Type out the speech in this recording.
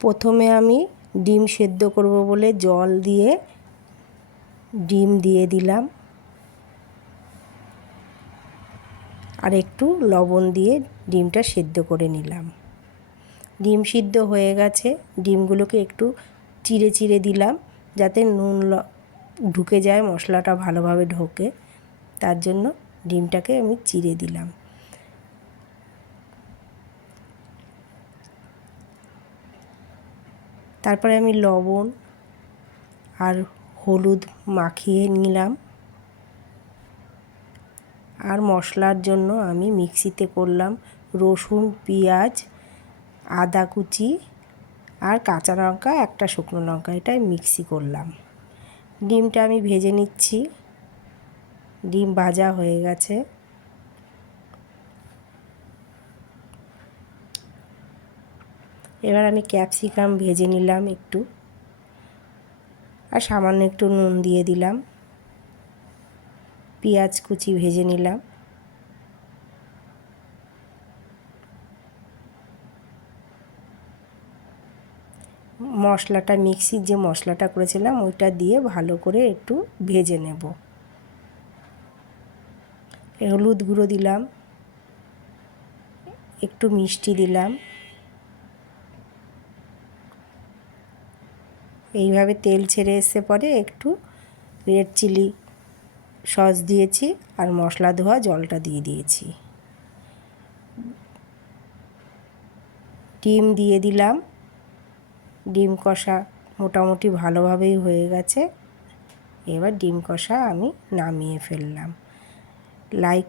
প্রথমে আমি ডিম সেদ্ধ করব বলে জল দিয়ে ডিম দিয়ে দিলাম আর একটু লবণ দিয়ে ডিমটা সেদ্ধ করে নিলাম। ডিম সিদ্ধ হয়ে গেছে, ডিমগুলোকে একটু চিড়ে চিড়ে দিলাম যাতে নুন ঢুকে যায়, মশলাটা ভালোভাবে ঢোকে, তার জন্য ডিমটাকে আমি চিড়ে দিলাম। তারপরে আমি লবণ আর হলুদ মাখিয়ে নিলাম। আর মশলার জন্য আমি মিক্সিতে করলাম রসুন, পেঁয়াজ, আদা কুচি আর কাঁচা লঙ্কা, একটা শুকনো লঙ্কা, এটা মিক্সি করলাম। ডিমটা আমি ভেজে নিচ্ছি। ডিম ভাজা হয়ে গেছে। এবার আমি ক্যাপসিকাম ভেজে নিলাম একটু, আর সামান্য একটু নুন দিয়ে দিলাম। পেঁয়াজ কুচি ভেজে নিলাম। মশলাটা, মিক্সির যে মশলাটা করেছিলাম ওইটা দিয়ে ভালো করে একটু ভেজে নেব। হলুদ গুঁড়ো দিলাম, একটু মিষ্টি দিলাম। এইভাবে তেল ছেড়ে এসে পরে একটু রেড চিলি সস দিয়েছি আর মশলা ধোয়া জলটা দিয়ে দিয়েছি। ডিম দিয়ে দিলাম। ডিম কষা মোটামুটি ভালোভাবেই হয়ে গেছে। এবার ডিম কষা আমি নামিয়ে ফেললাম। লাইক